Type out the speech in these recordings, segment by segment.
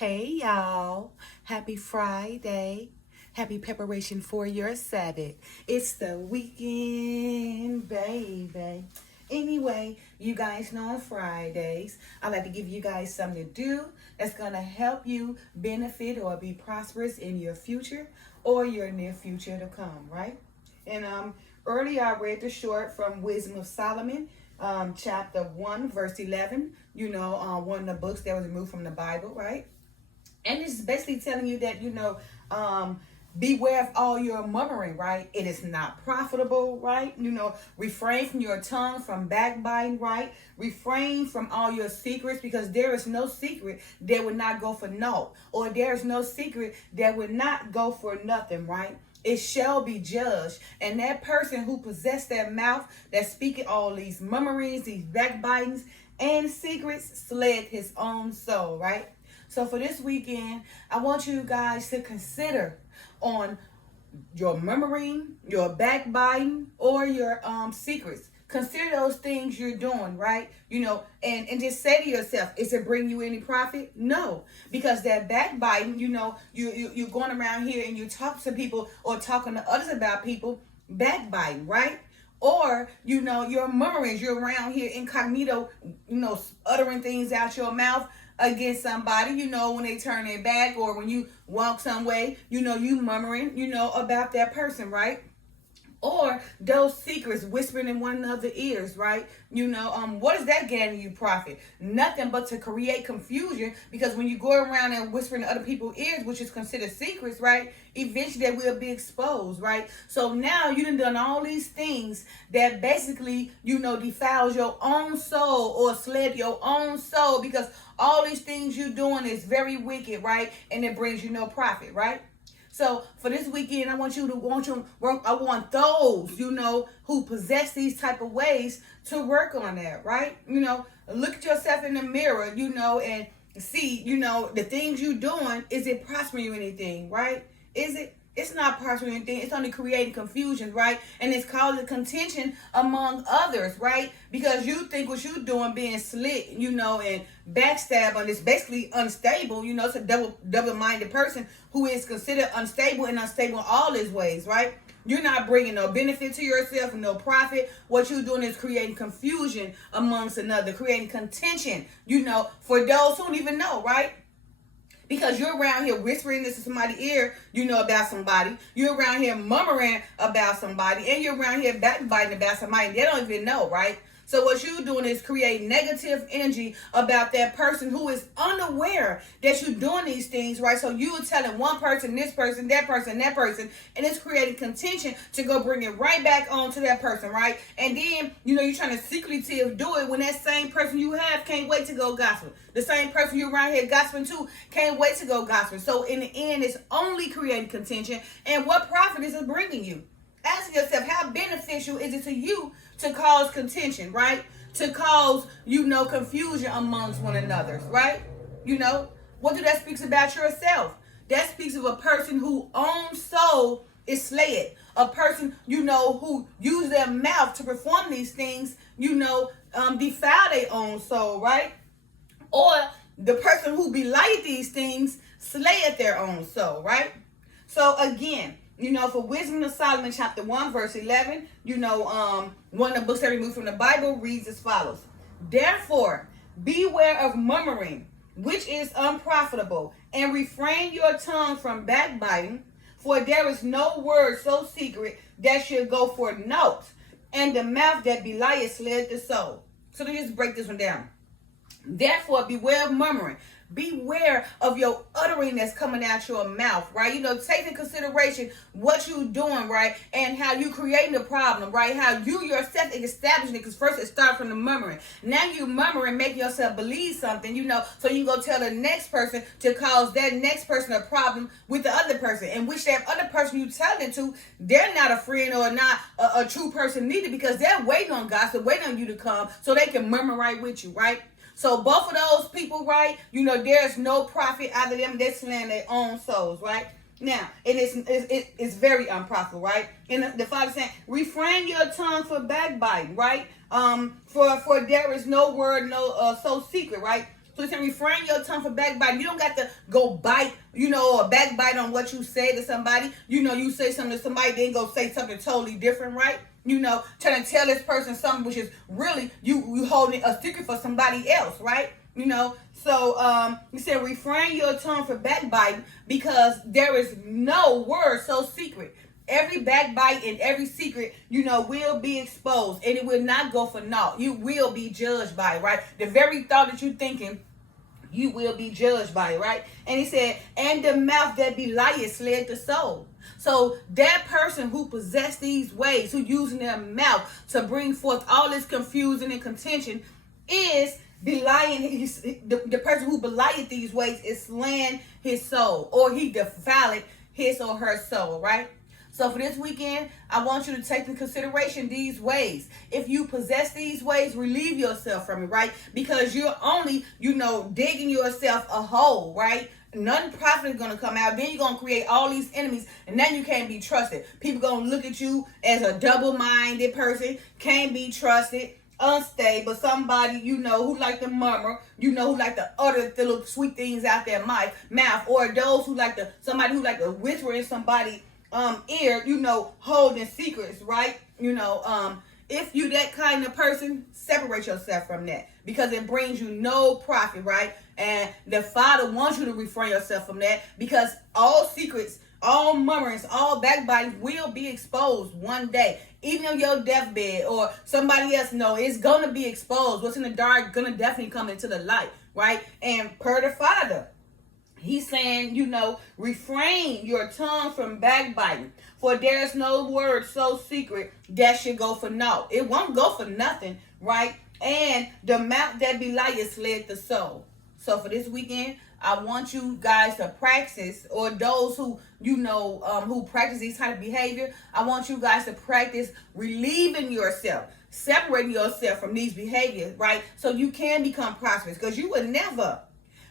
Hey y'all, happy Friday. Happy preparation for your Sabbath. It's the weekend, baby. Anyway, you guys know on Fridays, I like to give you guys something to do that's going to help you benefit or be prosperous in your future or your near future to come, right? And earlier I read the short from Wisdom of Solomon, chapter 1, verse 11. One of the books that was removed from the Bible, right? And it's basically telling you that beware of all your murmuring, right? It is not profitable, right? Refrain from your tongue from backbiting, right? Refrain from all your secrets, because there is no secret that would not go for naught, or there is no secret that would not go for nothing, right? It shall be judged. And that person who possessed that mouth that speaketh all these murmurings, these backbitings and secrets, sled his own soul, right? So for this weekend, I want you guys to consider on your murmuring, your backbiting, or your secrets. Consider those things you're doing, right? And just say to yourself, is it bringing you any profit? No, because that backbiting, you're going around here and you talk to people or talking to others about people, backbiting, right? Or, your murmurings, you're around here incognito, uttering things out your mouth against somebody, when they turn their back, or when you walk some way, you murmuring, about that person, right? Or those secrets whispering in one another's ears, right? What is that gaining you profit? Nothing but to create confusion, because when you go around and whispering in other people's ears, which is considered secrets, right? Eventually they will be exposed, right? So now you done all these things that basically, defiles your own soul or sled your own soul, because all these things you're doing is very wicked, right? And it brings you no profit, right? So for this weekend, I want those, who possess these type of ways to work on that, right? Look at yourself in the mirror, and see, the things you're doing, is it prospering you anything, right? Is it? It's not prospering anything. It's only creating confusion, right? And it's causing contention among others, right? Because you think what you're doing being slick, and backstab on this basically unstable, it's a double-minded person who is considered unstable and unstable in all his ways, right? You're not bringing no benefit to yourself and no profit. What you're doing is creating confusion amongst another, creating contention, for those who don't even know, right? Because you're around here whispering this to somebody's ear, about somebody. You're around here murmuring about somebody. And you're around here backbiting about somebody. They don't even know, right? So what you're doing is create negative energy about that person who is unaware that you're doing these things, right? So you're telling one person, this person, that person, that person, and it's creating contention to go bring it right back on to that person, right? And then, you're trying to secretly do it when that same person you have can't wait to go gossip. The same person you're around here gossiping to can't wait to go gossiping. So in the end, it's only creating contention. And what profit is it bringing you? Ask yourself, how beneficial is it to you to cause contention, right? To cause, confusion amongst one another, right? What do that speaks about yourself? That speaks of a person whose own soul is slayed. A person, who use their mouth to perform these things, defile their own soul, right? Or the person who belied these things slayeth their own soul, right? So again, for Wisdom of Solomon, chapter 1, verse 11, one of the books that removed from the Bible reads as follows. Therefore, beware of murmuring, which is unprofitable, and refrain your tongue from backbiting, for there is no word so secret that should go for naught, and the mouth that belieth sled the soul. So let me just break this one down. Therefore, beware of murmuring. Beware of your uttering that's coming out your mouth, right? Take into consideration what you're doing, right? And how you creating the problem, right? How you yourself establishing it, because first it starts from the murmuring. Now you murmuring, making yourself believe something, so you can go tell the next person to cause that next person a problem with the other person, and which that other person you tell it to, they're not a friend or not a true person neither, because they're waiting on gossip, waiting on you to come so they can murmur right with you, right? So both of those people, right, there's no profit out of them. They're slaying their own souls, right? Now, it's very unprofitable, right? And the Father saying, refrain your tongue for backbiting, right? For there is no word, so secret, right? So he said, refrain your tongue from backbiting. You don't got to go bite, or backbite on what you say to somebody. You say something to somebody, then go say something totally different, right? Trying to tell this person something which is really you holding a secret for somebody else, right? So he said, refrain your tongue from backbiting, because there is no word so secret. Every backbite and every secret, will be exposed, and it will not go for naught. You will be judged by it, right? The very thought that you're thinking, you will be judged by it, right? And he said, and the mouth that belieth slay the soul. So that person who possessed these ways, who using their mouth to bring forth all this confusion and contention, is belying the person who belieth these ways is slaying his soul, or he defileth his or her soul, right? So for this weekend, I want you to take into consideration these ways. If you possess these ways, relieve yourself from it, right? Because you're only, digging yourself a hole, right? None profit is going to come out. Then you're going to create all these enemies, and then you can't be trusted. People going to look at you as a double-minded person, can't be trusted, unstable, somebody, who like to murmur, who like to utter the little sweet things out their mouth, or those somebody who like to whisper in somebody's ear, holding secrets, right? If you that kind of person, separate yourself from that, because it brings you no profit, right? And the Father wants you to refrain yourself from that, because all secrets, all murmurings, all backbiting will be exposed one day. Even on your deathbed, or somebody else it's going to be exposed. What's in the dark going to definitely come into the light, right? And per the Father, he's saying, refrain your tongue from backbiting, for there is no word so secret that should go for naught. It won't go for nothing, right? And the mouth that belieth slay the soul. So for this weekend, I want you guys to practice, or those who, who practice these kind of behavior, I want you guys to practice relieving yourself, separating yourself from these behaviors, right? So you can become prosperous, because you would never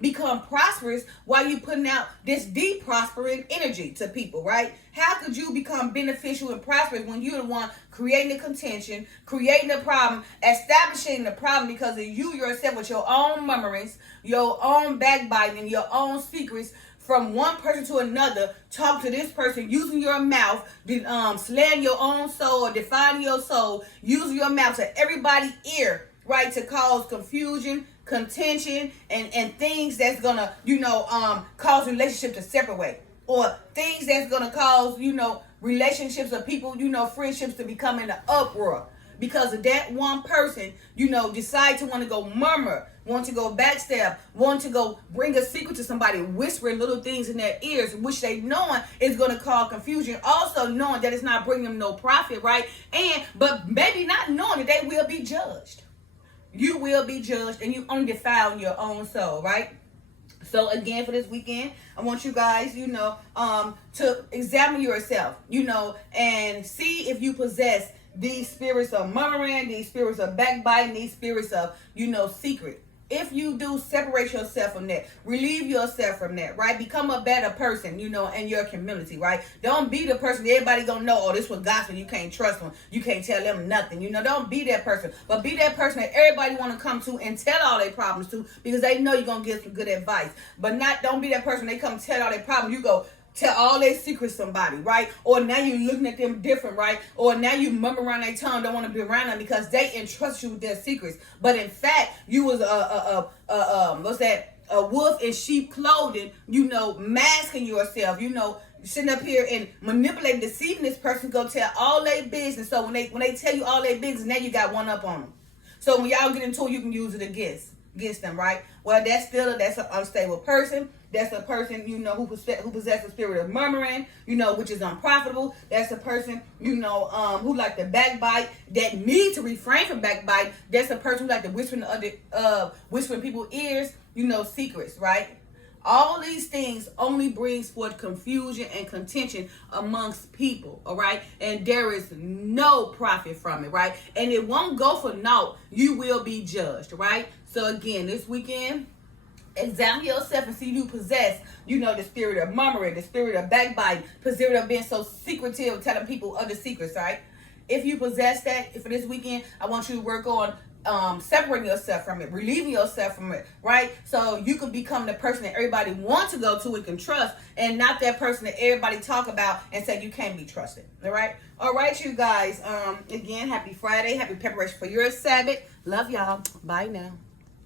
become prosperous while you putting out this deprospering energy to people, right? How could you become beneficial and prosperous when you're the one creating the contention, creating the problem, establishing the problem because of you yourself, with your own murmurings, your own backbiting, your own secrets, from one person to another, talk to this person, using your mouth, slaying your own soul, or defining your soul, using your mouth to everybody's ear, right, to cause confusion, contention, and things that's gonna, cause relationship to separate, or things that's gonna cause, relationships of people, friendships to become in an uproar, because of that one person, decide to want to go murmur, want to go backstab, want to go bring a secret to somebody, whispering little things in their ears, which they knowing is going to cause confusion, also knowing that it's not bringing them no profit, right? But maybe not knowing that they will be judged. You will be judged, and you only defile your own soul, right? So again, for this weekend, I want you guys, to examine yourself, and see if you possess these spirits of murmuring, these spirits of backbiting, these spirits of, secret. If you do, separate yourself from that. Relieve yourself from that, right? Become a better person, in your community, right? Don't be the person that everybody gonna know, oh, this was gospel, you can't trust them. You can't tell them nothing, Don't be that person. But be that person that everybody want to come to and tell all their problems to, because they know you're gonna give some good advice. But don't be that person they come tell all their problems. You go tell all their secrets to somebody, right? Or now you're looking at them different, right? Or now you mumble around their tongue, don't want to be around them because they entrust you with their secrets. But in fact, you was a wolf in sheep clothing, masking yourself, sitting up here and manipulating, deceiving this person, go tell all their business. So when they tell you all their business, now you got one up on them. So when y'all get into it, you can use it against them, right? Well, that's an unstable person. That's a person, who possesses the spirit of murmuring, which is unprofitable. That's a person, who like to backbite, that need to refrain from backbite. That's a person who like to whisper in people's ears, secrets, right? All these things only brings forth confusion and contention amongst people, all right? And there is no profit from it, right? And it won't go for naught. You will be judged, right? So again, this weekend, examine yourself and see you possess, the spirit of murmuring, the spirit of backbiting, the spirit of being so secretive, telling people other secrets, right? If you possess that, for this weekend, I want you to work on separating yourself from it, relieving yourself from it, right? So you can become the person that everybody wants to go to and can trust, and not that person that everybody talk about and say you can't be trusted. All right, you guys. Again, happy Friday, happy preparation for your Sabbath. Love y'all. Bye now.